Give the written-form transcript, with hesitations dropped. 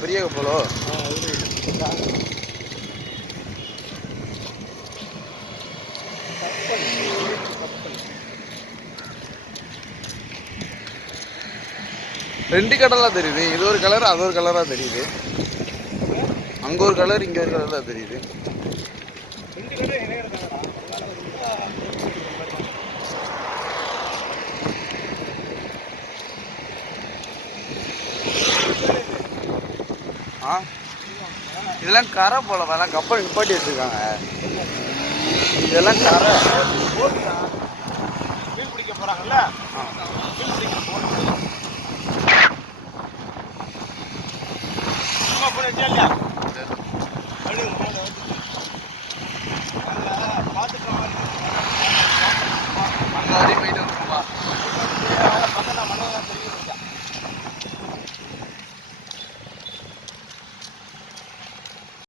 பெரிய கப்பலோ ரெண்டு கடலா தெரியுது. இது ஒரு கலர், அது ஒரு கலரா தெரியுது. அங்க ஒரு கலர், இங்க ஒரு கலர் தான் தெரியுது. இதெல்லாம் கரை போல, வேணாம் கப்பல் நிப்பாட்டி வச்சிருக்காங்க. இதெல்லாம் கரை. மீன் பிடிக்க போறாங்கல்ல, மீன் பிடிக்க போறாங்க.